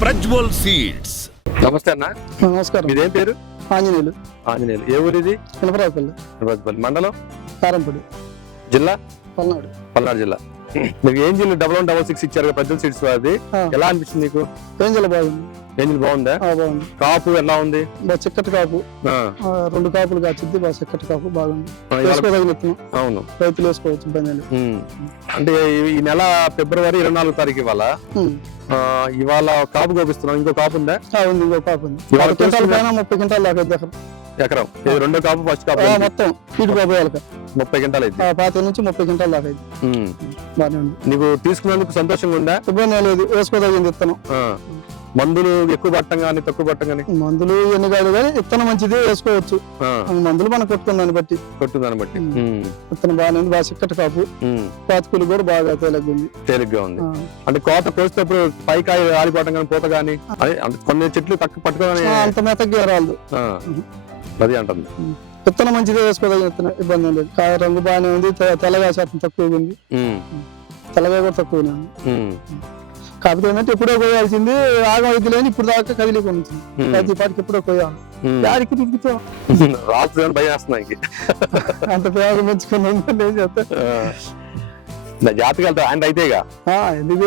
Prajwal seeds. నమస్తే అన్న. నమస్కారం. మీదేం పేరు? ఆంజనేయులు. ఆంజనేయులు. ఏ ఊరు ఇది? పినపరాపల్లి తిరుపతిపల్లి మండలం? కారంపొడి జిల్లా? పల్నాడు. పల్నాడు జిల్లా. మీకు angel double one double six ఇచ్చారు పెద్ద సీట్స్ అది. ఎలా అనిపిస్తుంది నీకు? ఏంజల బాగుంది. ఏంజిల్ బాగుందా? బాగుంది. కాపు ఎలా ఉంది? బాగా చిక్కటి కాపు రెండు కాపులు కాచిద్ది బాగా చిక్కటి కాపు బాగుంది. వేసుకోదగిన అవును. రైతులు వేసుకోవచ్చు ఇబ్బంది. అంటే ఈ- నెల ఫిబ్రవరి ఇరవై నాలుగు తారీఖు ఇవాళ. ఇవాళ కాపు కోపిస్తున్నాం ఇంకో కాపు ఉందా? ఉంది ఇంకో కాపు ఉంది. ముప్పై క్వింటాల దాకా అయితే ఎకరం. ఇది రెండో కాపు ఫస్ట్ కాపు? మొత్తం. ఇటు బాబు ముప్పై గంటలు అయితే పాతి నుంచి ముప్పై క్వింటాల దాకా. బాగానే ఉంది. నీకు తీసుకున్నందుకు సంతోషంగా ఉందా? ఇబ్బంది లేదు. వేసుకోదగింది విత్తనం. మందులు ఎక్కువ పట్టం కానీ తక్కువ పట్టం కానీ మందులు ఎన్ని కాదు కానీ విత్తనం మంచిది వేసుకోవచ్చు. మందులు మనం కొట్టుకున్న దాన్ని బట్టి. కొట్టిందని బట్టి. ఉమ్. ఉమ్. విత్తనం బాగానే ఉంది. బాగా చిక్కటి కాపు. పాతికూలు కూడా బాగా తేలిగ్గుంది తేలిగ్గా ఉంది. అంటే కోత కోసేటప్పుడు పైకాయ రాలిపోవటం కానీ పూత కానీ అంటే కొన్ని చెట్లు పక్క పట్టుకోగానే ఆ, అంత రాదు. ఆ, అది అంటుంది. విత్తనం మంచిదే వేసుకోదగిన విత్తనం ఇబ్బంది లేదు. కాయ రంగు బాగానే ఉంది తెల్లగా శాతం తక్కువగా ఉంది. తెల్లగా కూడా తక్కువనే ఉంది. ఉమ్. కాకపోతే ఏంటంటే ఇప్పుడే కోయాల్సింది ఆగం ఇది లేని ఇప్పుడు దాకా కదిలికి ఉంటుంది ఉమ్. ప్రతి పాటికి ఎప్పుడో కోయాలి. దానికి తిరుగుతాం. రాత్రి భయం వేస్తుంది ఇంక. అంత ప్రయోగం పెంచుకుని ఏం చేస్తా. జాతకి వెళ్తా ఆయన అయితేగా ఆ, ఎందుకు?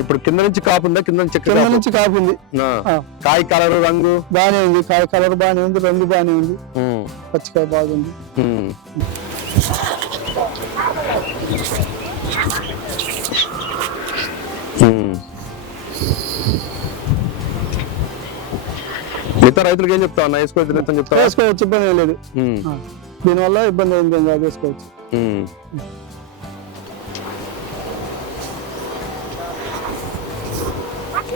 ఇప్పుడు కింద నుంచి కాపు ఉందా? కింద నుంచి కింద? నుంచి కాపు ఉంది. కాయ కలర్ రంగు? బాగానే ఉంది కాయ కలర్ బాగానే ఉంది రంగు బాగానే ఉంది. పచ్చికాయ బాగుంది. మిగతా రైతులకు ఏం చెప్తావు అన్న? వేసుకోవచ్చు తినొచ్చని చెప్తావా? వేసుకోవచ్చు ఇబ్బంది ఏం లేదు. దీనివల్ల ఇబ్బంది ఏం కాదు వేసుకోవచ్చు.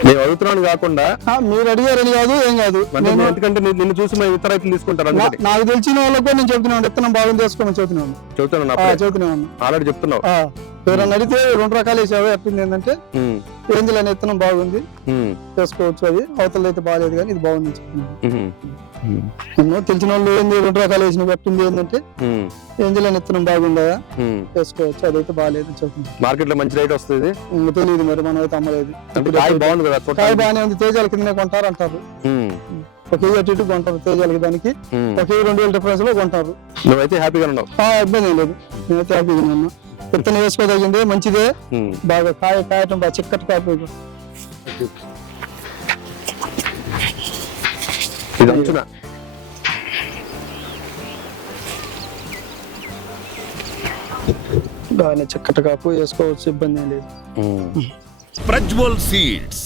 నేను అడుగుతున్నాను కాకుండా మీరు అడిగారని కాదు ఏం కాదు. ఎందుకంటే నిన్ను చూసి మేము ఇతర రైతులు తీసుకుంటారు నాకు తెలిసిన వాళ్ళకు కూడా నేను చెప్తున్నాను విత్తనం బాగుంది వేసుకోమని చెబుతున్నాను చెబుతాను ఆ, చెబుతున్నాను ఆల్రెడీ చెప్తున్నావు. ఎవరైనా అడిగితే రెండు రకాలు వేసావు ఎట్టుంది ఏంటంటే. ఏంజల్ అనే విత్తనం బాగుంది ఉమ్. వేసుకోవచ్చు అది అవతల అయితే బాగాలేదు కానీ ఇది బాగుంది. నేను తెలిసిన వాళ్ళు ఏంది రెండు రకాలు వేసిన ఎట్టుంది ఏంటంటే. ఏంజల్ అనే విత్తనం బాగుందా ఉమ్. వేసుకోవచ్చు అదైతే బాగాలేదు చెప్తున్నాను మార్కెట్లో మంచి రేట్ వస్తుంది తెలియదు మరి మనం అయితే అమ్మలేదు బాగుంది కదా కాయ. బాగానే ఉంది తేజాల కిందనే కొంటారు అంటారు. ఒక అటు ఇటు కొంటారు తేజాలకి దానికి. ఒక రెండు వేల డిఫరెన్స్లో కొంటారు నువ్వైతే హ్యాపీగా ఉన్నావు ఇబ్బంది లేదు నేనైతే హ్యాపీగా ఉన్నా విత్తనం వేసుకోదగింది మంచిదే. బాగా కాయ కాయటం బాగా చిక్కటి కాయ ఇది అంచున. బాగానే చిక్కటి కాపు వేసుకోవచ్చు ఇబ్బంది లేదు. ప్రజ్వల్ సీడ్స్.